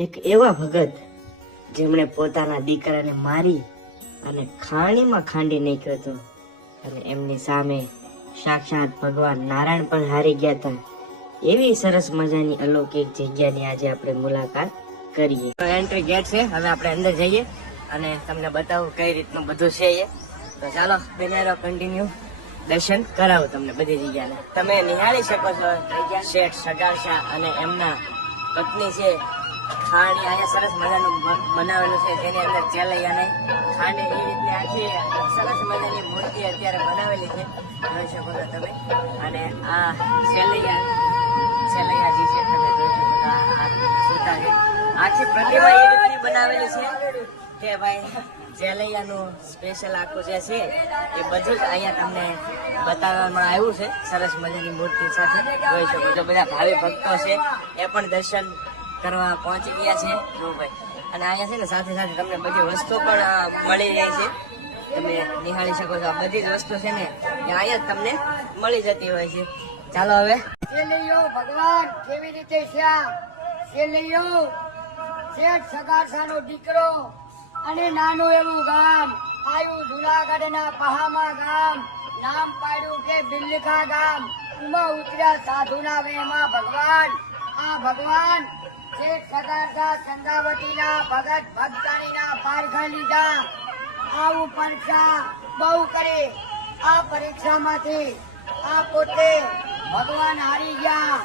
એક એવા ભગત જેમણે પોતાના દીકરાને મારી અને ખાણીમાં ખાંડી નાખ્યો હતો. અને એમની સામે સાક્ષાત ભગવાન નારાયણ પણ હારી ગયા હતા. એવી સરસ મજાની અલૌકિક જગ્યાની આજે આપણે મુલાકાત કરીએ. એન્ટ્રી ગેટ છે, હવે આપણે અંદર જઈએ અને તમને બતાવું કઈ રીતનું બધું છે એ. તો ચાલો, બેનેરો કન્ટિન્યુ દર્શન કરાવું તમને બધી જગ્યાને. તમે નિહાળી શકો છો. શેઠ સગાશા અને એમના પત્ની છે ખાણી અહીંયા સરસ મજાનું બનાવેલું છે, તેની અંદર ચેલૈયાને ખાણી એ રીતની આખી સરસ મજાની મૂર્તિ અત્યારે બનાવેલી છે. જોઈ શકો છો તમે. અને આ ચેલૈયા જે છે, તમે જોઈ શકો છો, આ- છે. આખી પ્રતિમા એ રીતની બનાવેલી છે કે ભાઈ જેલૈયાનું સ્પેશિયલ આખું જે છે, એ બધું જ અહીંયા તમને બતાવવામાં આવ્યું છે. સરસ મજાની મૂર્તિ સાથે. જોઈ શકો છો, બધા ભાવિ ભક્તો છે. એ પણ દર્શન કરવા પહોંચી ગયા છે અને અહીંયા છે ને સાથે સાથે તમને બધી વસ્તુ પણ મળી રહી છે. તમે નિહાળી શકો છો. બધી જ વસ્તુ છે ને, એ અહીંયા જ તમને મળી જતી હોય છે. ચાલો હવે. ભગવાન, કેવી રીતે શેઠ સગારસાનો દીકરો અને નાનું એવું ગામ. આયુ જુનાગઢના પહામા ગામ. નામ પાડ્યું કે બિલ્લિખા ગામ. ઉમા ઉતર્યા સાધુના વેમાં ભગવાન. આ ભગવાન ચંદ્રાવતીના, ભગત ભક્તાણીના પારખા લીધા. આવું પરીક્ષા બહુ કરી. આ પરીક્ષામાંથી આ પોતે ભગવાન હારી ગયા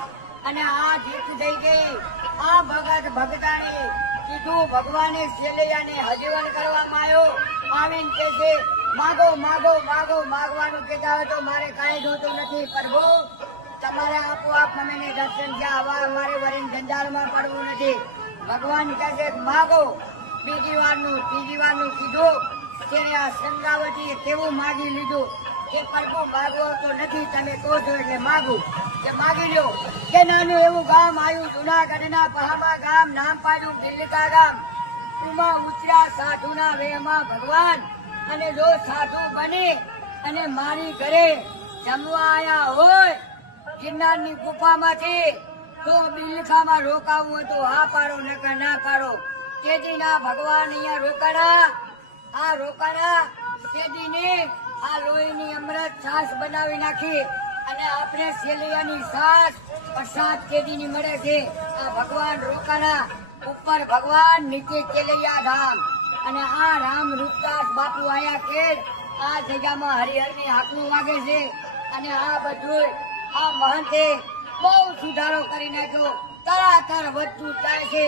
અને આ જીત થઈ ગઈ. આ ભગત ભગતાણી કીધું, ભગવાને શેલૈયાને હજીવન કરવામાં આવ્યો આવીને કે છે, માગો માગો માગો, માગવાનું કહેતા હોય તો મારે કાંઈ જોતું નથી, પ્રભુ. તમારે આપોઆપ મને દર્શન થયા હવે અમારે વરીને જંજાળમાં પડવું નથી. ભગવાન કહે છે, માગો. બીજી વારનું, ત્રીજી વારનું કીધું. ત્યારે આ સંગાવતીએ કેવું માગી લીધું. કે પ્રભુ માગવો તો નથી, તમે કહો છો એટલે માગું. કે માગી લ્યો. કે નાનું એવું ગામ આવ્યું, જુનાગઢના પહામા ગામ, નામ પાડ્યું દિલ્લીકા ગામ. ઉમા ઉચરા સાધુના વેમાં ભગવાન. અને જો સાધુ બને, અને મારી ઘરે જમવા આવ્યા હોય ગિરનારની ગુફામાંથી તો બિલખામાં રોકાવું હોય તો હા પાડો, નકર ના પાડો. તેથી ના ભગવાન અહીંયા રોકાણા. આ રોકાણા તેદીને આ લોહીની અમૃત છાસ બનાવી નાખી અને આપણે સેલિયાની સાસ પ્રસાદ કેદીની મળે છે. આ ભગવાન રોકાણા. ઉપર ભગવાન, નીચે કેલૈયા ધામ. અને આ રામ રૂપદાસ બાપુ આયા કે આ જગ્યામાં હરિહરની હાકલું વાગે છે. અને આ બધું આ મહંતે બહુ સુધારો કરી નાખ્યો. તરાતર વધતું જાય છે.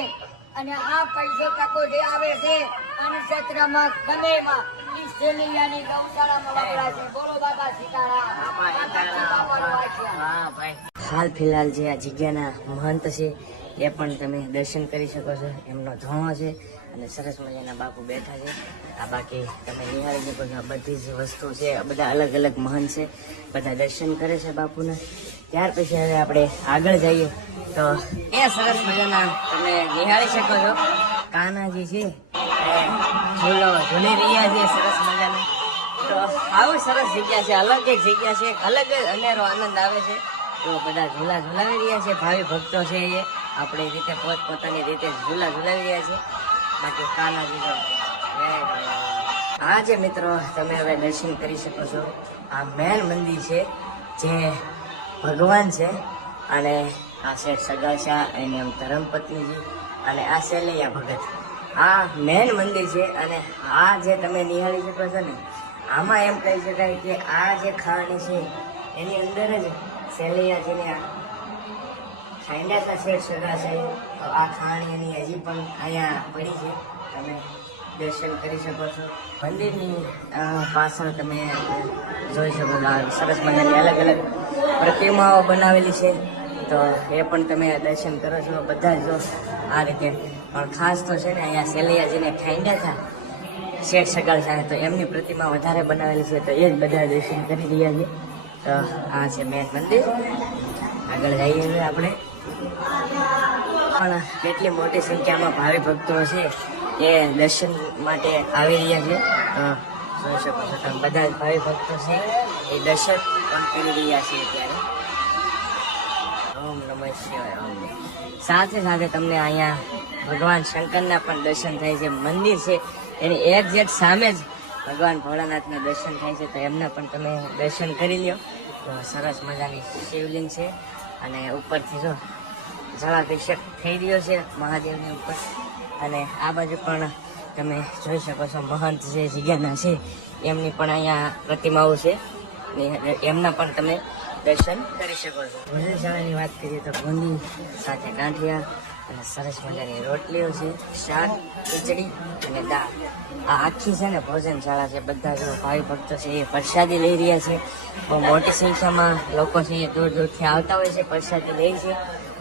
અને આ પૈસો ટકો જે આવે છે અને ક્ષેત્રમાં ગમેમાં ઈ ગૌશાળામાં વપરાય છે. બોલો બાબા સીતારામ. માતાજી બાપાનો આશીર્વાદ. હા ભાઈ. હાલ ફિલહાલ જે આ જગ્યાના મહંત છે એ પણ તમે દર્શન કરી શકો છો. એમનો ધોણો છે. અને સરસ મજાના બાપુ બેઠા છે. આ બાકી તમે નિહાળી શકો છો બધી જ વસ્તુ છે, બધા અલગ અલગ મહાન છે, બધા દર્શન કરે છે બાપુના. ત્યાર પછી હવે આપણે આગળ જઈએ. તો એ સરસ મજાના તમે નિહાળી શકો છો. કાનાજી છે ઝૂલો, ઝૂલી રહ્યા છે સરસ મજાના. તો આવું સરસ જગ્યા છે, અલગ એક જગ્યા છે, અલગ જ અનેરો આનંદ આવે છે. તો બધા ઝૂલા ઝુલાવી રહ્યા છે, ભાવિ ભક્તો છે એ. આપણી રીતે પોત પોતાની રીતે ઝૂલા ઝુલાવી રહ્યા છે. બાકી કાનાજી હા જે મિત્રો, તમે હવે દર્શન કરી શકો છો. આ મેન મંદિર છે, જે ભગવાન છે, અને આ છે સગાશા અને એમ ધરમપત્નીજી, અને આ શૈલૈયા ભગત. આ મેન મંદિર છે, અને આ જે તમે નિહાળી શકો છો ને, આમાં એમ કહી શકાય કે આ જે ખાણી છે, એની અંદર જ શૈલૈયાજીને ખાંડાતા શેઠ સગા છે. તો આ ખાણી એની હજી પણ અહીંયા પડી છે. તમે દર્શન કરી શકો છો. મંદિરની પાછળ તમે જોઈ શકો છો. સરસ મજાની અલગ અલગ પ્રતિમાઓ બનાવેલી છે. તો એ પણ તમે દર્શન કરો છો. બધા જો આ રીતે. પણ ખાસ તો છે ને અહીંયા સેલૈયાજીને ખાંડ્યા હતા શેઠ સગાળ સાહેબ, તો એમની પ્રતિમા વધારે બનાવેલી છે. તો એ જ બધા દર્શન કરી રહ્યા છે. તો આ છે મેન મંદિર. આગળ જઈએ હવે આપણે. પણ કેટલી મોટી સંખ્યામાં ભાવિ ભક્તો છે એ દર્શન માટે આવી રહ્યા છે. બધા ભાવિ ભક્તો છે. એ દર્શન પણ કરી રહ્યા છે અત્યારે. ઓમ નમઃ શિવાય, ઓમ સાથે સાથે તમને અહીંયા ભગવાન શંકરના પણ દર્શન થાય છે. મંદિર છે. એની એક્ઝેક્ટ સામે જ ભગવાન ભોળાનાથના દર્શન થાય છે. તો એમના પણ તમે દર્શન કરી લ્યો. સરસ મજાની શિવલિંગ છે. અને ઉપરથી જો જળાભિષેક થઈ રહ્યો છે મહાદેવની ઉપર. અને આ બાજુ પણ તમે જોઈ શકો છો મહંત જે જગ્યાના છે, એમની પણ અહીંયા પ્રતિમાઓ છે. એમના પણ તમે દર્શન કરી શકો છો. ભોજનશાળાની વાત કરીએ તો બુંદી સાથે ગાંઠિયા અને સરસ મજાની રોટલીઓ છે, શાક, ખીચડી અને દાળ. આ આખી છે ને ભોજનશાળા છે. બધા જો ભાઈ ભક્તો છે એ પ્રસાદી લઈ રહ્યા છે. બહુ મોટી સંખ્યામાં લોકો છે દૂર દૂરથી આવતા હોય છે, પ્રસાદી લે છે.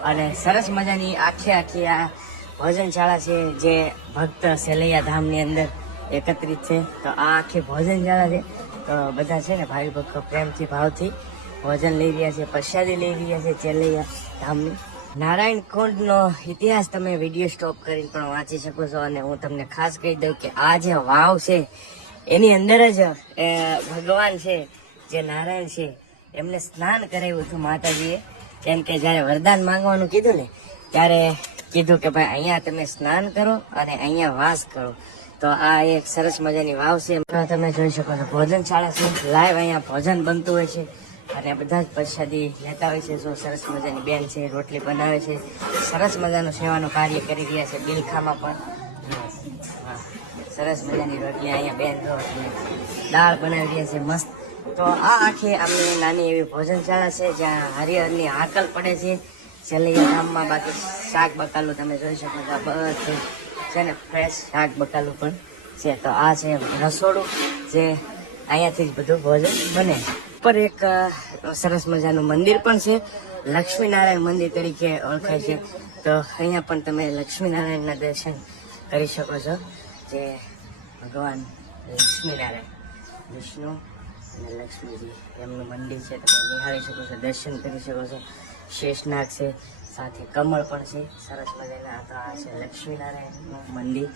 અને સરસ મજાની આખી આખી આ ભોજનશાળા છે, જે ભક્ત સેલૈયા ધામની અંદર એકત્રિત છે. તો આ આખી ભોજનશાળા છે. તો બધા છે ને ભાઈ ભક્તો પ્રેમથી, ભાવથી ભોજન લઈ રહ્યા છે, પ્રસાદી લઈ રહ્યા છે ચેલૈયા ધામની. નારાયણ કુંડનો ઇતિહાસ તમે વીડિયો સ્ટોપ કરીને પણ વાંચી શકો છો અને હું તમને ખાસ કહી દઉં કે આ જે વાવ છે, એની અંદર જ ભગવાન છે, જે નારાયણ છે, એમને સ્નાન કરાવ્યું હતું માતાજીએ. કેમ કે જ્યારે વરદાન માંગવાનું કીધું ને, ત્યારે કીધું કે ભાઈ અહીંયા તમે સ્નાન કરો અને અહીંયા વાસ કરો. તો આ એક સરસ મજાની વાવ છે. તમે જોઈ શકો છો ભોજનશાળા છે. લાઈવ અહીંયા ભોજન બનતું હોય છે. અને બધા જ પ્રસાદી લેતા હોય છે. જો સરસ મજાની બેન છે, રોટલી બનાવે છે. સરસ મજાનું સેવાનું કાર્ય કરી રહ્યા છે બિલખામાં પણ. સરસ મજાની રોટલી અહીંયા બેન રોટલી દાળ બનાવી છે, મસ્ત. તો આ આખી આમની નાની એવી ભોજનશાળા છે, જ્યાં હરિહરની હાકલ પડે છે. છેલ્લી ગામમાં બાકી શાક બકાલું તમે જોઈ શકો છો બધું છે ને ફ્રેશ શાક બકાલું પણ છે. તો આ છે રસોડું, જે અહીંયાથી જ બધું ભોજન બને. ઉપર એક સરસ મજાનું મંદિર પણ છે. લક્ષ્મીનારાયણ મંદિર તરીકે ઓળખાય છે. તો અહીંયા પણ તમે લક્ષ્મીનારાયણના દર્શન કરી શકો છો. જે ભગવાન લક્ષ્મીનારાયણ વિષ્ણુ અને લક્ષ્મીજી, એમનું મંદિર છે, તમે નિહાળી શકો છો, દર્શન કરી શકો છો. શેષનાગ છે, સાથે કમળ પણ છે, સરસ મજાના તો આ છે લક્ષ્મીનારાયણનું મંદિર.